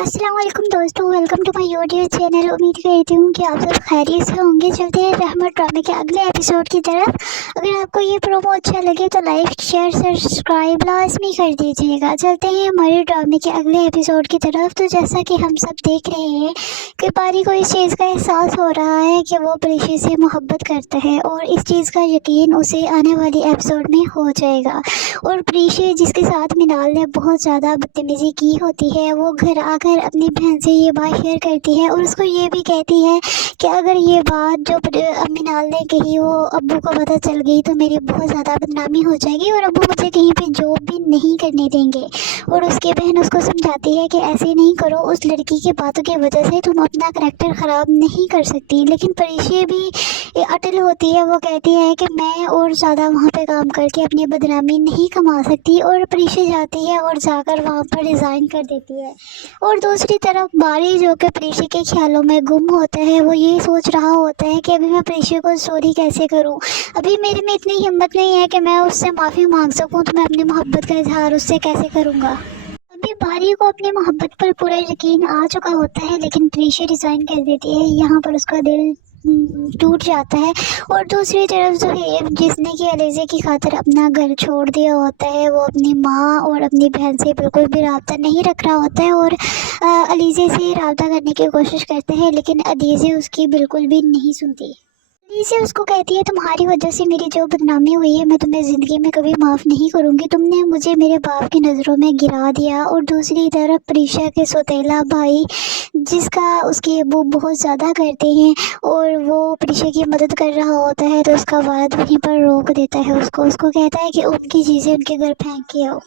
अस्सलाम वालेकुम दोस्तों, welcome to my YouTube channel. उम्मीद करती हूँ कि आप सब खैरियत से होंगे। चलते हैं रहमत ड्रामे के अगले एपिसोड की तरफ। अगर आपको ये प्रोमो अच्छा लगे तो लाइक शेयर सब्सक्राइब लाजमी कर दीजिएगा। चलते हैं हमारे ड्रामे के अगले एपिसोड की तरफ। तो जैसा कि हम सब देख रहे हैं कि पारी को इस चीज़ का एहसास हो रहा है कि वो प्रीशि से मोहब्बत करता है और इस चीज़ का यकीन उसे आने वाली एपिसोड में हो जाएगा। और प्रीशि जिसके साथ मिनाल ने बहुत ज़्यादा बदतमीज़ी की होती है, वो घर आकर अपनी बहन से ये बात शेयर करती है और उसको ये भी कहती है कि अगर ये बात जो मिनाल ने कही वो अब्बू को पता चल गई तो मेरी बहुत ज़्यादा बदनामी हो जाएगी और अब्बू मुझे कहीं पे जॉब भी नहीं करने देंगे। और उसकी बहन उसको समझाती है कि ऐसे नहीं करो, उस लड़की की बातों की वजह से तुम अपना करैक्टर ख़राब नहीं कर सकती। लेकिन प्रीशि भी अटल होती है। वो कहती है कि मैं और ज़्यादा वहाँ पे काम करके अपनी बदनामी नहीं कमा सकती। और प्रीशि जाती है और जाकर वहाँ पर रिज़ाइन कर देती है। और दूसरी तरफ बारी जो कि प्रीशि के ख्यालों में गुम होता है, वो ये सोच रहा होता है कि अभी मैं प्रीशि को सॉरी कैसे करूं। अभी मेरे में इतनी हिम्मत नहीं है कि मैं उससे माफ़ी मांग सकूं, तो मैं अपनी मोहब्बत का इजहार उससे कैसे करूंगा। अभी बारी को अपनी मोहब्बत पर पूरा यकीन आ चुका होता है, लेकिन प्रीशि रिजाइन कर देती है। यहाँ पर उसका दिल टूट जाता है। और दूसरी तरफ जो है जिसने कि अलीज़े की खातिर अपना घर छोड़ दिया होता है, वो अपनी माँ और अपनी बहन से बिल्कुल भी रब्ता नहीं रख रहा होता है और अलीज़े से रब्ता करने की कोशिश करते हैं, लेकिन अलीज़े उसकी बिल्कुल भी नहीं सुनती। से उसको कहती है तुम्हारी वजह से मेरी जो बदनामी हुई है मैं तुम्हें ज़िंदगी में कभी माफ़ नहीं करूँगी। तुमने मुझे मेरे बाप की नज़रों में गिरा दिया। और दूसरी तरफ प्रीशा के सौतेला भाई जिसका उसके अब्बू बहुत ज़्यादा करते हैं और वो प्रीशा की मदद कर रहा होता है, तो उसका वालिद वहीं पर रोक देता है उसको कहता है कि उनकी चीज़ें उनके घर फेंक के आओ।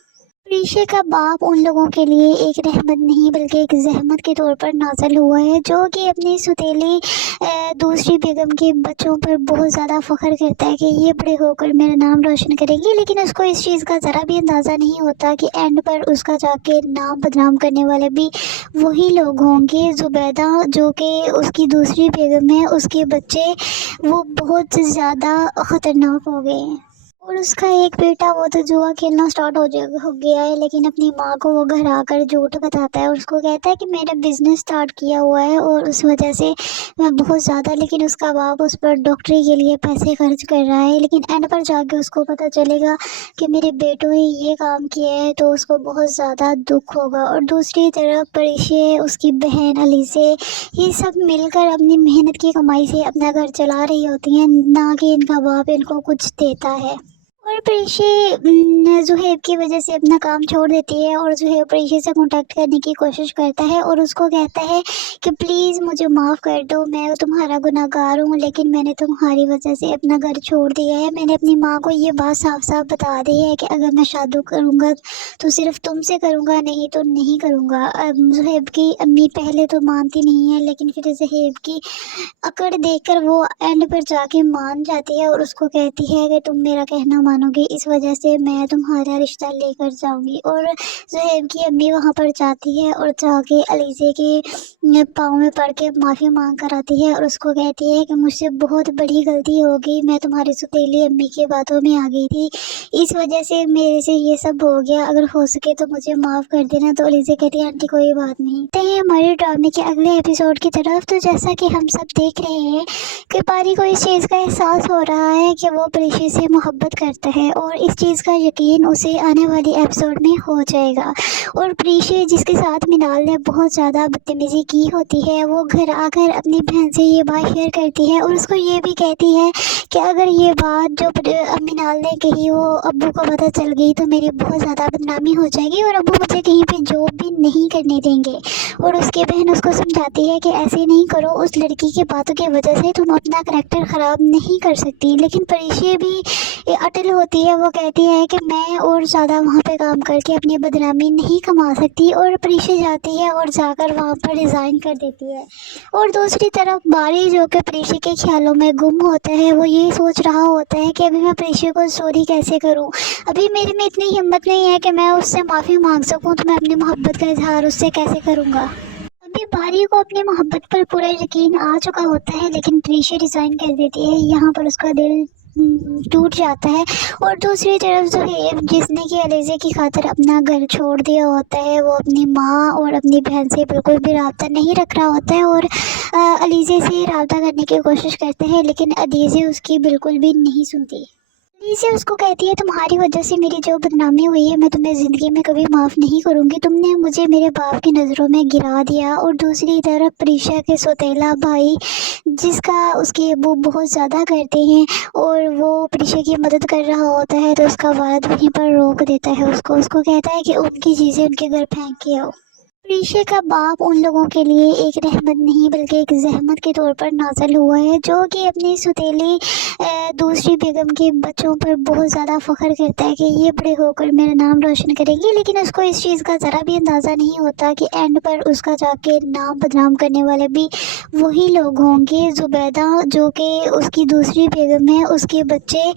प्रीशा का बाप उन लोगों के लिए एक रहमत नहीं बल्कि एक जहमत के तौर पर नाज़िल हुआ है, जो कि अपनी सुतीली दूसरी बेगम के बच्चों पर बहुत ज़्यादा फ़ख्र करता है कि ये बड़े होकर मेरा नाम रोशन करेंगे। लेकिन उसको इस चीज़ का ज़रा भी अंदाज़ा नहीं होता कि एंड पर उसका जाके नाम बदनाम करने वाले भी वही लोग होंगे। जुबैदा जो कि उसकी दूसरी बेगम है, उसके बच्चे वो बहुत ज़्यादा ख़तरनाक हो गए हैं। और उसका एक बेटा वो तो जुआ खेलना स्टार्ट हो गया है, लेकिन अपनी माँ को वो घर आकर झूठ बताता है और उसको कहता है कि मैंने बिजनेस स्टार्ट किया हुआ है और उस वजह से मैं बहुत ज़्यादा, लेकिन उसका बाप उस पर डॉक्टरी के लिए पैसे खर्च कर रहा है। लेकिन एंड पर जाके उसको पता चलेगा कि मेरे बेटों ने ये काम किया है, तो उसको बहुत ज़्यादा दुख होगा। और दूसरी तरफ प्रीशि, उसकी बहन अलीज़े, ये सब मिलकर अपनी मेहनत की कमाई से अपना घर चला रही होती हैं, ना कि इनका बाप इनको कुछ देता है। और प्रीशि ज़ुहैब की वजह से अपना काम छोड़ देती है और ज़ुहैब प्रीशि से कांटेक्ट करने की कोशिश करता है और उसको कहता है कि प्लीज़ मुझे माफ़ कर दो, मैं तुम्हारा गुनहगार हूँ, लेकिन मैंने तुम्हारी वजह से अपना घर छोड़ दिया है। मैंने अपनी माँ को ये बात साफ साफ बता दी है कि अगर मैं शादी करूँगा तो सिर्फ तुमसे करूँगा, नहीं तो नहीं करूँगा। अब ज़ुहैब की अम्मी पहले तो मानती नहीं है, लेकिन फिर ज़ुहैब की अकड़ देखकर वो एंड पर जाके मान जाती है और उसको कहती है कि तुम मेरा कहना मानोगे, इस वजह से मैं तुम्हारा रिश्ता लेकर जाऊंगी। और ज़ुहैब की अम्मी वहाँ पर जाती है और जाके अलीज़े के पाँव में पड़ के माफ़ी मांग कर आती है और उसको कहती है कि मुझसे बहुत बड़ी गलती हो गई, मैं तुम्हारी सौतेली अम्मी की बातों में आ गई थी, इस वजह से मेरे से ये सब हो गया, अगर हो सके तो मुझे माफ़ कर देना। तो अलीज़े कहती है आंटी कोई बात नहीं। तो ये हमारे ड्रामे के अगले एपिसोड की तरफ। तो जैसा कि हम सब देख रहे हैं कि पारी को इस चीज़ का एहसास हो रहा है कि वो प्रीशि से मोहब्बत करता है और इस चीज़ का यकीन उसे आने वाली एपिसोड में हो जाएगा। और प्रीशि जिसके साथ मिनाल ने बहुत ज़्यादा बदतमीज़ी की होती है, वो घर आकर अपनी बहन से ये बात शेयर करती है और उसको ये भी कहती है कि अगर ये बात जो मिनाल ने कही वो अब्बू को पता चल गई तो मेरी बहुत ज़्यादा बदनामी हो जाएगी और अब्बू मुझे कहीं पे जॉब भी नहीं करने देंगे। और उसकी बहन उसको समझाती है कि ऐसे नहीं करो, उस लड़की की बातों की वजह से तुम अपना करैक्टर ख़राब नहीं कर सकती। लेकिन प्रीशि भी अटल होती है। वो कहती है कि मैं और ज़्यादा वहाँ पे काम करके अपनी बदनामी नहीं कमा सकती। और प्रीशि जाती है और जाकर वहाँ पर रिज़ाइन कर देती है। और दूसरी तरफ बारी जो कि प्रीशि के ख्यालों में गुम होता है, वो ये सोच रहा होता है कि अभी मैं प्रीशि को सॉरी कैसे करूं। अभी मेरे में इतनी हिम्मत नहीं है कि मैं उससे माफ़ी मांग सकूं, तो मैं अपनी मोहब्बत का इजहार उससे कैसे करूंगा। अभी बारी को अपनी मोहब्बत पर पूरा यकीन आ चुका होता है, लेकिन प्रीशि रिजाइन कर देती है। यहाँ पर उसका दिल टूट जाता है। और दूसरी तरफ ज़ुहैब जिसने कि अलीज़ा की खातिर अपना घर छोड़ दिया होता है, वो अपनी माँ और अपनी बहन से बिल्कुल भी रब्ता नहीं रख रहा होता है और अलीज़ा से रब्ता करने की कोशिश करता है, लेकिन अलीज़ा उसकी बिल्कुल भी नहीं सुनती। अलीज़ा उसको कहती है, तुम्हारी वजह से मेरी जो बदनामी हुई है मैं तुम्हें ज़िंदगी में कभी माफ़ नहीं करूँगी। तुमने मुझे मेरे बाप की नज़रों में गिरा दिया। और दूसरी तरफ प्रीशा के सौतेला भाई, जिसका उसके अब्बू बहुत ज़्यादा करते हैं और वो प्रीशा की मदद कर रहा होता है, तो उसका वालिद वहीं पर रोक देता है उसको कहता है कि उनकी चीज़ें उनके घर फेंक के आओ। प्रीशा का बाप उन लोगों के लिए एक रहमत नहीं बल्कि एक ज़हमत के तौर पर नाज़िल हुआ है, जो कि अपनी सौतेली दूसरी बेगम के बच्चों पर बहुत ज़्यादा फ़ख्र करता है कि ये बड़े होकर मेरा नाम रोशन करेंगे, लेकिन उसको इस चीज़ का ज़रा भी अंदाज़ा नहीं होता कि एंड पर उसका जाके नाम बदनाम करने वाले भी वही लोग होंगे। ज़ुबैदा जो कि उसकी दूसरी बेगम है, उसके बच्चे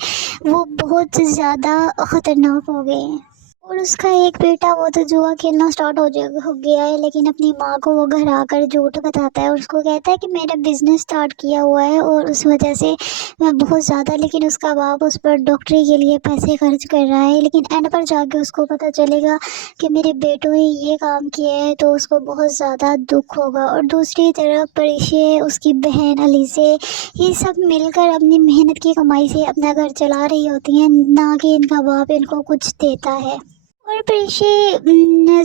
वो बहुत ज़्यादा ख़तरनाक हो गए हैं। और उसका एक बेटा वो तो जुआ खेलना स्टार्ट हो गया है, लेकिन अपनी माँ को वो घर आकर झूठ बताता है और उसको कहता है कि मैंने बिज़नेस स्टार्ट किया हुआ है और उस वजह से मैं बहुत ज़्यादा, लेकिन उसका बाप उस पर डॉक्टरी के लिए पैसे खर्च कर रहा है। लेकिन एंड पर जाके उसको पता चलेगा कि मेरे बेटों ने ये काम किया है, तो उसको बहुत ज़्यादा दुख होगा। और दूसरी तरफ परिशे, उसकी बहन अलीज़ा, ये सब मिलकर अपनी मेहनत की कमाई से अपना घर चला रही होती हैं, ना कि इनका बाप इनको कुछ देता है। और प्रीशे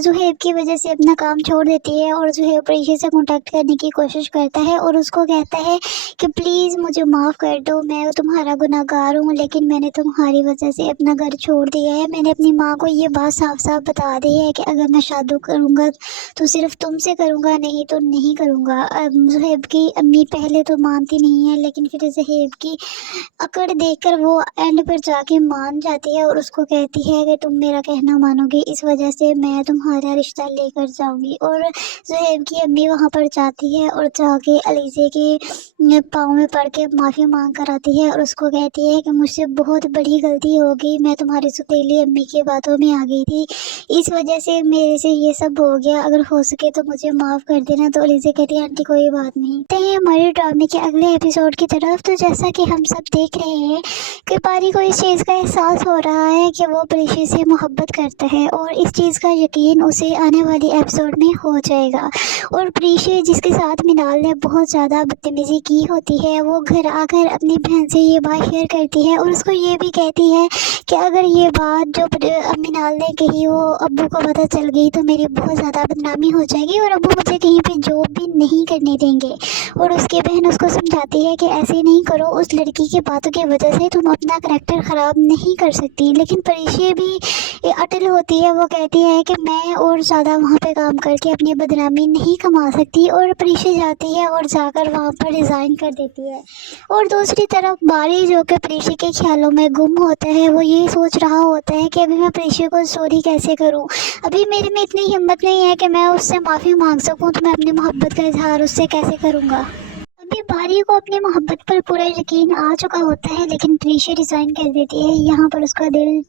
ज़ुहैब की वजह से अपना काम छोड़ देती है और ज़ुहैब प्रीशे से कांटेक्ट करने की कोशिश करता है और उसको कहता है कि प्लीज़ मुझे माफ़ कर दो, मैं तुम्हारा गुनहगार हूँ, लेकिन मैंने तुम्हारी वजह से अपना घर छोड़ दिया है। मैंने अपनी माँ को ये बात साफ साफ बता दी है कि अगर मैं शादी करूँगा तो सिर्फ तुमसे करूँगा, नहीं तो नहीं करूँगा। अब ज़ुहैब की अम्मी पहले तो मानती नहीं है, लेकिन फिर ज़ुहैब की अकड़ देखकर वो एंड पर जाके मान जाती है और उसको कहती है कि तुम मेरा कहना मानोगे, इस वजह से मैं तुम्हारा रिश्ता लेकर जाऊंगी। और ज़ुहैब की अम्मी वहाँ पर जाती है और जाके अलीज़ा के पाँव में पड़ के माफ़ी मांग कर आती है और उसको कहती है कि मुझसे बहुत बड़ी गलती हो गई, मैं तुम्हारी सौतेली अम्मी की बातों में आ गई थी, इस वजह से मेरे से ये सब हो गया, अगर हो सके तो मुझे माफ़ कर देना। तो अलीज़ा कहती है, आंटी कोई बात नहीं। ते हैं हमारे ड्रामे के अगले एपिसोड की तरफ। तो जैसा कि हम सब देख रहे हैं कि पारी को इस चीज़ का एहसास हो रहा है कि वो प्रीशा से मोहब्बत करता है और इस चीज़ का यकीन उसे आने वाली एपिसोड में हो जाएगा। और प्रीशा जिसके साथ मिनाल ने बहुत ज़्यादा बदतमीज़ी की होती है, वो घर आकर अपनी बहन से ये बात शेयर करती है और उसको ये भी कहती है कि अगर ये बात जो मिनाल ने कही वो अब्बू को पता चल गई तो मेरी बहुत ज़्यादा बदनामी हो जाएगी और अब्बू मुझे कहीं पे जॉब भी नहीं करने देंगे। और उसकी बहन उसको समझाती है कि ऐसे नहीं करो, उस लड़की की बातों की वजह से तुम अपना करैक्टर ख़राब नहीं कर सकती। लेकिन परिशे भी अटल होती है, वो कहती है कि मैं और ज़्यादा वहाँ पे काम करके अपनी बदनामी नहीं कमा सकती। और परिशे जाती है और जाकर वहाँ पर रिज़ाइन कर देती है। और दूसरी तरफ बारी जो कि परिशे के ख्यालों में गुम होता है, वो ये सोच रहा होता है कि अभी मैं परिशे को सॉरी कैसे करूँ, अभी मेरे में इतनी हिम्मत नहीं है कि मैं उससे माफ़ी मांग सकूँ, तो मैं अपनी मोहब्बत का इजहार उससे कैसे करूँगा। अभी बारी को अपनी मोहब्बत पर पूरा यकीन आ चुका होता है, लेकिन प्रीशा रिज़ाइन कर देती है, यहाँ पर उसका दिल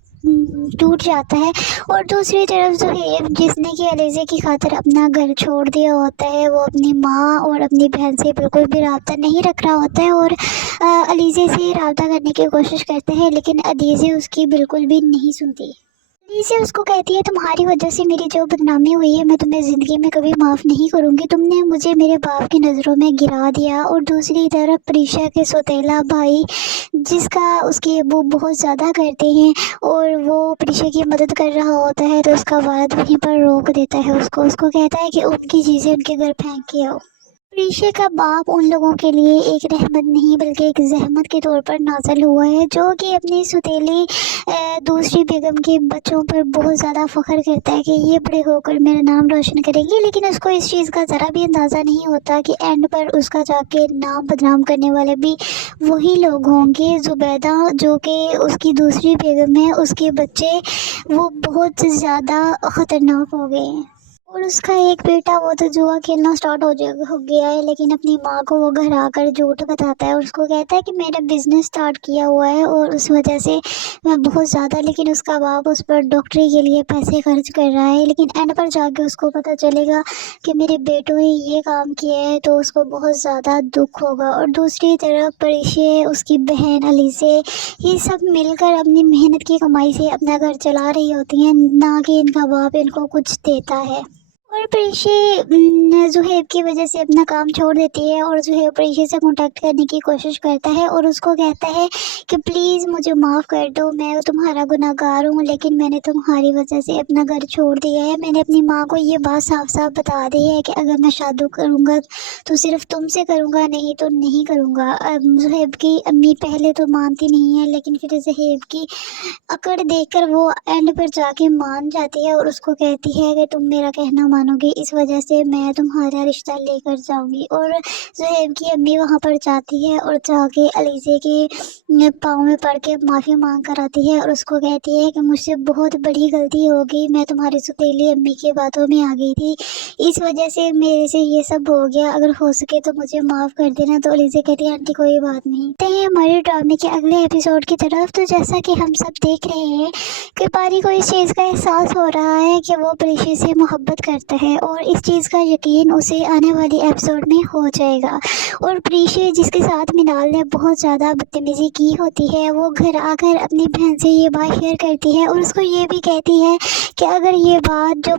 टूट जाता है। और दूसरी तरफ ज़ुहैब जिसने कि अलीज़ा की खातिर अपना घर छोड़ दिया होता है, वो अपनी माँ और अपनी बहन से बिल्कुल भी रब्ता नहीं रख रहा होता है और अलीज़ा से रब्ता करने की कोशिश करता है, लेकिन अलीज़ा उसकी बिल्कुल भी नहीं सुनती। अलीज़ा उसको कहती है, तुम्हारी वजह से मेरी जो बदनामी हुई है मैं तुम्हें ज़िंदगी में कभी माफ़ नहीं करूँगी। तुमने मुझे मेरे बाप की नज़रों में गिरा दिया। और दूसरी तरफ प्रीशा के सौतेला भाई, जिसका उसके अब्बू बहुत ज़्यादा करते हैं और वो प्रीशा की मदद कर रहा होता है, तो उसका वालिद वहीं पर रोक देता है उसको कहता है कि उनकी चीज़ें उनके घर फेंक के आओ। प्रीशा का बाप उन लोगों के लिए एक रहमत नहीं बल्कि एक ज़हमत के तौर पर नाज़िल हुआ है, जो कि अपनी सौतेली दूसरी बेगम के बच्चों पर बहुत ज़्यादा फ़ख्र करता है कि ये बड़े होकर मेरा नाम रोशन करेंगे, लेकिन उसको इस चीज़ का ज़रा भी अंदाज़ा नहीं होता कि एंड पर उसका जाके नाम बदनाम करने वाले भी वही लोग होंगे। ज़ुबैदा जो कि उसकी दूसरी बेगम है, उसके बच्चे वो बहुत ज़्यादा ख़तरनाक हो गए हैं। और उसका एक बेटा वो तो जुआ खेलना स्टार्ट हो गया है, लेकिन अपनी माँ को वो घर आकर झूठ बताता है और उसको कहता है कि मेरा बिजनेस स्टार्ट किया हुआ है और उस वजह से मैं बहुत ज़्यादा, लेकिन उसका बाप उस पर डॉक्टरी के लिए पैसे खर्च कर रहा है। लेकिन एंड पर जाके उसको पता चलेगा कि मेरे बेटों ने ये काम किया है, तो उसको बहुत ज़्यादा दुख होगा। और दूसरी तरफ परिशे, उसकी बहन अलीसे, ये सब मिलकर अपनी मेहनत की कमाई से अपना घर चला रही होती हैं, ना कि इनका बाप इनको कुछ देता है। और प्रीशे जुहेब की वजह से अपना काम छोड़ देती है और जुहेब प्रीशे से कांटेक्ट करने की कोशिश करता है और उसको कहता है कि प्लीज़ मुझे माफ़ कर दो, मैं तुम्हारा गुनहगार हूँ, लेकिन मैंने तुम्हारी वजह से अपना घर छोड़ दिया है। मैंने अपनी माँ को ये बात साफ साफ बता दी है कि अगर मैं शादी करूँगा तो सिर्फ तुमसे करूँगा, नहीं तो नहीं करूँगा। अब जुहेब की अम्मी पहले तो मानती नहीं है, लेकिन फिर जुहेब की अकड़ देखकर वो एंड पर जाके मान जाती है और उसको कहती है कि तुम मेरा कहना मानोगे, इस वजह से मैं तुम्हारा रिश्ता लेकर जाऊंगी। और ज़ुहैब की अम्मी वहाँ पर जाती है और जाके अलीज़े के पाँव में पड़ के माफ़ी मांग कर आती है और उसको कहती है कि मुझसे बहुत बड़ी गलती हो गई, मैं तुम्हारी सौतेली अम्मी की बातों में आ गई थी, इस वजह से मेरे से ये सब हो गया, अगर हो सके तो मुझे माफ़ कर देना। तो अलीज़ा कहती है आंटी कोई बात नहीं। ते हैं हमारे ड्रामे के अगले एपिसोड की तरफ। तो जैसा कि हम सब देख रहे हैं कि पारी को इस चीज़ का एहसास हो रहा है कि वो प्रीशि से मोहब्बत करता है और इस चीज़ का यकीन उसे आने वाली एपिसोड में हो जाएगा। और प्रीशि जिसके साथ मिनाल ने बहुत ज़्यादा बदतमीज़ी की होती है, वो घर आकर अपनी बहन से ये बात शेयर करती है और उसको ये भी कहती है कि अगर ये बात जो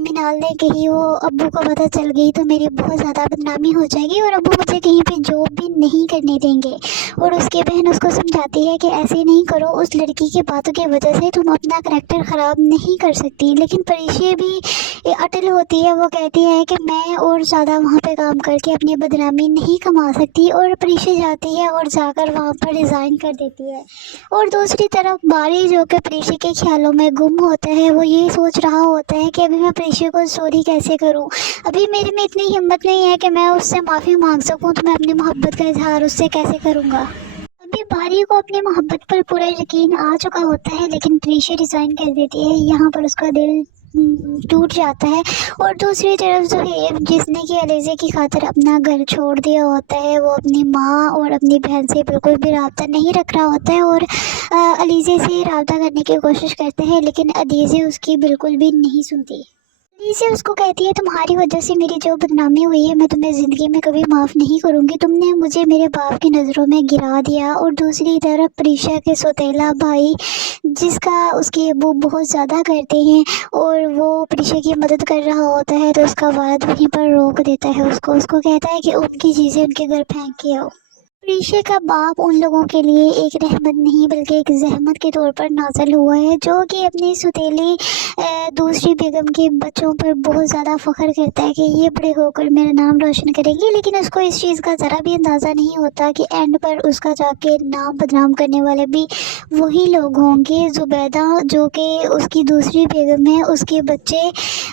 मिनाल ने कही वो अब्बू को पता चल गई तो मेरी बहुत ज़्यादा बदनामी हो जाएगी और अब्बू मुझे कहीं पे जॉब भी नहीं करने देंगे। और उसकी बहन उसको समझाती है कि ऐसे नहीं करो, उस लड़की की बातों की वजह से तुम अपना करैक्टर ख़राब नहीं कर सकती। लेकिन परिशे भी अटल होती है, वो कहती है कि मैं और ज़्यादा वहाँ पे काम करके अपनी बदनामी नहीं कमा सकती। और परिशे जाती है और जाकर वहाँ पर रिज़ाइन कर देती है। और दूसरी तरफ बारी जो कि परिशे के ख्यालों में गुम होता है, वो ये सोच रहा होता है कि अभी मैं परिशे को सॉरी कैसे करूँ, अभी मेरे में इतनी हिम्मत नहीं है कि मैं उससे माफ़ी मांग सकूँ, तो मैं अपनी मोहब्बत का इजहार उससे कैसे करूँगा। अभी बारी को अपनी मोहब्बत पर पूरा यकीन आ चुका होता है, लेकिन प्रीशा रिज़ाइन कर देती है, यहाँ पर उसका दिल टूट जाता है। और दूसरी तरफ जो है जिसने कि अलीज़ा की खातिर अपना घर छोड़ दिया होता है, वो अपनी माँ और अपनी बहन से बिल्कुल भी रब्ता नहीं रख रहा होता है और अलीज़ा से रब्ता करने की कोशिश करता है, लेकिन अलीज़ा उसकी बिल्कुल भी नहीं सुनती। अलीज़ा उसको कहती है तुम्हारी वजह से मेरी जो बदनामी हुई है मैं तुम्हें ज़िंदगी में कभी माफ़ नहीं करूँगी, तुमने मुझे मेरे बाप की नज़रों में गिरा दिया। और दूसरी तरफ प्रीशा के सौतेला भाई जिसका उसके अब्बू बहुत ज़्यादा करते हैं और वो प्रीशा की मदद कर रहा होता है, तो उसका वालिद वहीं पर रोक देता है उसको कहता है कि उनकी चीज़ें उनके घर फेंक के आओ। प्रीशा का बाप उन लोगों के लिए एक रहमत नहीं बल्कि एक ज़हमत के तौर पर नाज़िल हुआ है, जो कि अपनी सौतेली दूसरी बेगम के बच्चों पर बहुत ज़्यादा फ़ख्र करता है कि ये बड़े होकर मेरा नाम रोशन करेंगे। लेकिन उसको इस चीज़ का ज़रा भी अंदाज़ा नहीं होता कि एंड पर उसका जाके नाम बदनाम करने वाले भी वही लोग होंगे। ज़ुबैदा जो कि उसकी दूसरी बेगम है, उसके बच्चे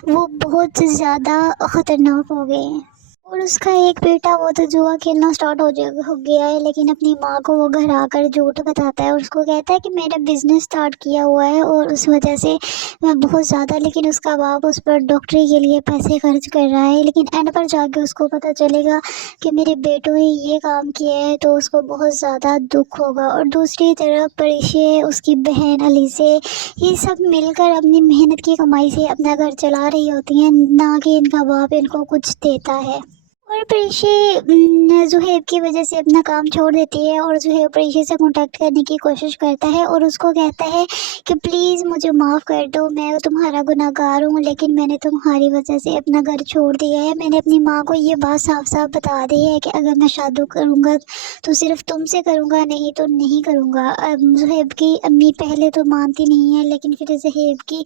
वो बहुत ज़्यादा ख़तरनाक हो गए हैं। और उसका एक बेटा वो तो जुआ खेलना स्टार्ट हो गया है, लेकिन अपनी माँ को वो घर आकर झूठ बताता है और उसको कहता है कि मेरा बिजनेस स्टार्ट किया हुआ है और उस वजह से मैं बहुत ज़्यादा, लेकिन उसका बाप उस पर डॉक्टरी के लिए पैसे खर्च कर रहा है। लेकिन एंड पर जाके उसको पता चलेगा कि मेरे बेटों ने ये काम किया है, तो उसको बहुत ज़्यादा दुख होगा। और दूसरी तरफ परिशे, उसकी बहन अलीसे, ये सब मिलकर अपनी मेहनत की कमाई से अपना घर चला रही होती हैं, ना कि इनका बाप इनको कुछ देता है। और प्रीशि जुहेब की वजह से अपना काम छोड़ देती है और जुहेब प्रीशि से कांटेक्ट करने की कोशिश करता है और उसको कहता है कि प्लीज़ मुझे माफ़ कर दो, मैं तुम्हारा गुनहगार हूँ, लेकिन मैंने तुम्हारी वजह से अपना घर छोड़ दिया है। मैंने अपनी माँ को ये बात साफ साफ बता दी है कि अगर मैं शादी करूँगा तो सिर्फ तुमसे करूँगा, नहीं तो नहीं करूँगा। अब जुहेब की अम्मी पहले तो मानती नहीं है, लेकिन फिर जुहेब की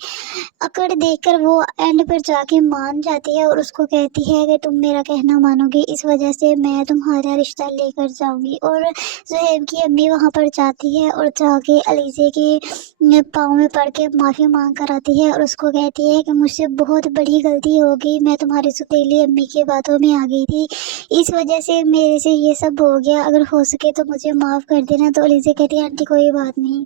अकड़ देखकर वो एंड पर जाके मान जाती है और उसको कहती है कि तुम मेरा कहना मानोगे, इस वजह से मैं तुम्हारा रिश्ता लेकर जाऊंगी। और ज़ुहैब की अम्मी वहाँ पर जाती है और जाके अलीज़ा के पाँव में पड़ के माफ़ी मांग कर आती है और उसको कहती है कि मुझसे बहुत बड़ी गलती हो गई, मैं तुम्हारी सौतेली अम्मी की बातों में आ गई थी, इस वजह से मेरे से ये सब हो गया, अगर हो सके तो मुझे माफ़ कर देना। तो अलीज़ा कहती है आंटी कोई बात नहीं।